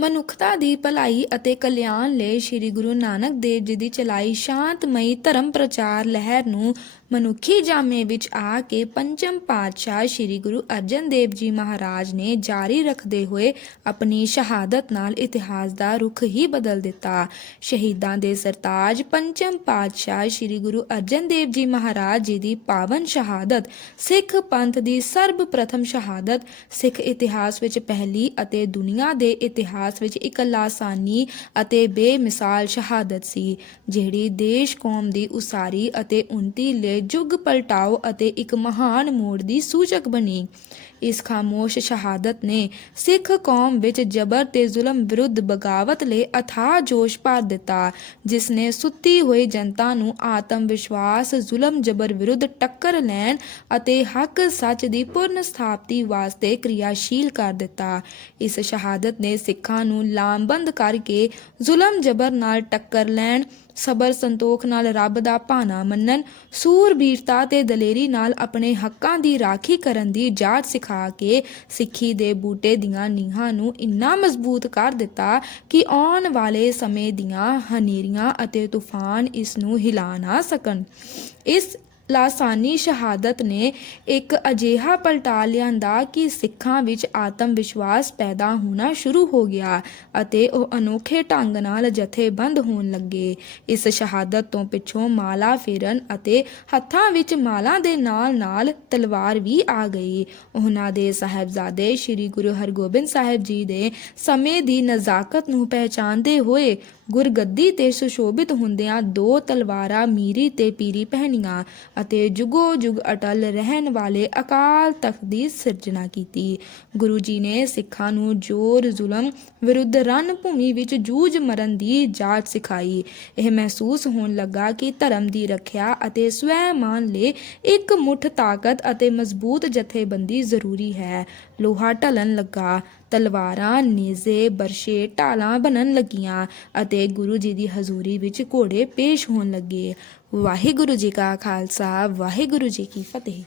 ਮਨੁੱਖਤਾ ਦੀ ਭਲਾਈ ਅਤੇ ਕਲਿਆਣ ਲਈ ਸ੍ਰੀ ਗੁਰੂ ਨਾਨਕ ਦੇਵ ਜੀ ਦੀ ਚਲਾਈ ਸ਼ਾਂਤਮਈ ਧਰਮ ਪ੍ਰਚਾਰ ਲਹਿਰ ਨੂੰ ਮਨੁੱਖੀ ਜਾਮੇ ਵਿੱਚ ਆ ਕੇ ਪੰਚਮ ਪਾਤਸ਼ਾਹ ਸ੍ਰੀ ਗੁਰੂ ਅਰਜਨ ਦੇਵ ਜੀ ਮਹਾਰਾਜ ਨੇ ਜਾਰੀ ਰੱਖਦੇ ਹੋਏ ਆਪਣੀ ਸ਼ਹਾਦਤ ਨਾਲ ਇਤਿਹਾਸ ਦਾ ਰੁਖ ਹੀ ਬਦਲ ਦਿੱਤਾ। ਸ਼ਹੀਦਾਂ ਦੇ ਸਰਤਾਜ ਪੰਚਮ ਪਾਤਸ਼ਾਹ ਸ੍ਰੀ ਗੁਰੂ ਅਰਜਨ ਦੇਵ ਜੀ ਮਹਾਰਾਜ ਜੀ ਦੀ ਪਾਵਨ ਸ਼ਹਾਦਤ, ਸਿੱਖ ਪੰਥ ਦੀ ਸਰਬ ਪ੍ਰਥਮ ਸ਼ਹਾਦਤ, ਸਿੱਖ ਇਤਿਹਾਸ ਵਿੱਚ ਪਹਿਲੀ ਅਤੇ ਦੁਨੀਆ ਦੇ ਇਤਿਹਾਸ ਵਿੱਚ ਇੱਕ ਲਾਸਾਨੀ ਅਤੇ ਬੇਮਿਸਾਲ ਸ਼ਹਾਦਤ ਸੀ, ਜਿਹੜੀ ਦੇਸ਼ ਕੌਮ ਦੀ ਉਸਾਰੀ ਅਤੇ ਉਨਤੀ ਲਈ ਯੁੱਗ ਪਲਟਾਓ ਅਤੇ ਇੱਕ ਮਹਾਨ ਮੋੜ ਦੀ ਸੂਚਕ ਬਣੀ। ਇਸ ਖਾਮੋਸ਼ ਸ਼ਹਾਦਤ ਨੇ ਸਿੱਖ ਕੌਮ ਵਿੱਚ ਜ਼ਬਰ ਤੇ ਜ਼ੁਲਮ ਵਿਰੁੱਧ ਬਗਾਵਤ ਲਈ ਅਥਾਹ ਜੋਸ਼ ਭਰ ਦਿੱਤਾ, ਜਿਸ ਨੇ ਸੁੱਤੀ ਹੋਈ ਜਨਤਾ ਨੂੰ ਆਤਮ ਵਿਸ਼ਵਾਸ, ਜ਼ੁਲਮ ਜ਼ਬਰ ਵਿਰੁੱਧ ਟੱਕਰ ਲੈਣ ਅਤੇ ਹੱਕ ਸੱਚ ਦੀ ਪੂਰਨ ਸਥਾਪਤੀ ਵਾਸਤੇ ਕਿਰਿਆਸ਼ੀਲ ਕਰ ਦਿੱਤਾ। ਇਸ ਸ਼ਹਾਦਤ ਨੇ ਸਿੱਖਾਂ ਨੂੰ ਲਾਮਬੰਦ ਕਰਕੇ ਜ਼ੁਲਮ ਜ਼ਬਰ ਨਾਲ ਟੱਕਰ ਲੈਣ ਸਬਰ ਸੰਤੋਖ ਨਾਲ ਰੱਬ ਦਾ ਭਾਣਾ ਮੰਨਣ ਸੂਰਬੀਰਤਾ ਤੇ ਦਲੇਰੀ ਨਾਲ ਆਪਣੇ ਹੱਕਾਂ ਦੀ ਰਾਖੀ ਕਰਨ ਦੀ ਜਾਚ ਸਿਖਾ ਕੇ ਸਿੱਖੀ ਦੇ ਬੂਟੇ ਦੀਆਂ ਨੀਹਾਂ ਨੂੰ ਇੰਨਾ ਮਜ਼ਬੂਤ ਕਰ ਦਿੱਤਾ ਕਿ ਆਉਣ ਵਾਲੇ ਸਮੇਂ ਦੀਆਂ ਹਨੇਰੀਆਂ ਅਤੇ ਤੂਫਾਨ ਇਸ ਨੂੰ ਹਿਲਾ ਨਾ ਸਕਣ। ਇਸ ਲਾਸਾਨੀ ਸ਼ਹਾਦਤ ਨੇ ਇੱਕ ਅਜਿਹਾ ਪਲਟਾ ਲਿਆਂਦਾ ਕਿ ਸਿੱਖਾਂ ਵਿੱਚ ਆਤਮ ਵਿਸ਼ਵਾਸ ਪੈਦਾ ਹੋਣਾ ਸ਼ੁਰੂ ਹੋ ਗਿਆ ਅਤੇ ਉਹ ਅਨੋਖੇ ਢੰਗ ਨਾਲ ਜਥੇਬੰਦ ਹੋਣ ਲੱਗੇ। ਇਸ ਸ਼ਹਾਦਤ ਤੋਂ ਪਿੱਛੋਂ ਮਾਲਾ ਫੇਰਨ ਅਤੇ ਹੱਥਾਂ ਵਿੱਚ ਮਾਲਾ ਦੇ ਨਾਲ-ਨਾਲ ਤਲਵਾਰ ਵੀ ਆ ਗਈ। ਉਹਨਾਂ ਦੇ ਸਾਹਿਬਜ਼ਾਦੇ ਸ੍ਰੀ ਗੁਰੂ ਹਰਗੋਬਿੰਦ ਸਾਹਿਬ ਜੀ ਦੇ ਸਮੇਂ ਦੀ ਨਜ਼ਾਕਤ ਨੂੰ ਪਹਿਚਾਨਦੇ ਹੋਏ ਗੁਰਗੱਦੀ ਤੇ ਸੁਸ਼ੋਭਿਤ ਹੁੰਦਿਆਂ ਦੋ ਤਲਵਾਰਾਂ ਮੀਰੀ ਤੇ ਪੀਰੀ ਪਹਿਨੀਆਂ ਅਤੇ ਜੁਗੋ ਜੁਗ ਅਟਲ ਰਹਿਣ ਵਾਲੇ ਅਕਾਲ ਤਖਤ ਦੀ ਸਿਰਜਣਾ ਕੀਤੀ। ਗੁਰੂ ਜੀ ਨੇ ਸਿੱਖਾਂ ਨੂੰ ਜੋਰ ਜ਼ੁਲਮ ਵਿਰੁੱਧ ਰਣ ਭੂਮੀ ਵਿੱਚ ਜੂਝ ਮਰਨ ਦੀ ਜਾਚ ਸਿਖਾਈ। ਇਹ ਮਹਿਸੂਸ ਹੋਣ ਲੱਗਾ ਕਿ ਧਰਮ ਦੀ ਰੱਖਿਆ ਅਤੇ ਸਵੈ ਮਾਨ ਲਈ ਇੱਕ ਮੁੱਠ ਤਾਕਤ ਅਤੇ ਮਜ਼ਬੂਤ ਜਥੇਬੰਦੀ ਜ਼ਰੂਰੀ ਹੈ। ਲੋਹਾ ਢਲਣ ਲੱਗਾ। ਤਲਵਾਰਾਂ, ਨੇਜ਼ੇ, ਬਰਸ਼ੇ, ਢਾਲਾਂ ਬਣਨ ਲੱਗੀਆਂ ਅਤੇ ਗੁਰੂ ਜੀ ਦੀ ਹਜ਼ੂਰੀ ਵਿੱਚ ਘੋੜੇ ਪੇਸ਼ ਹੋਣ ਲੱਗੇ। ਵਾਹਿਗੁਰੂ ਜੀ ਕਾ ਖਾਲਸਾ, ਵਾਹਿਗੁਰੂ ਜੀ ਕੀ ਫਤਿਹ।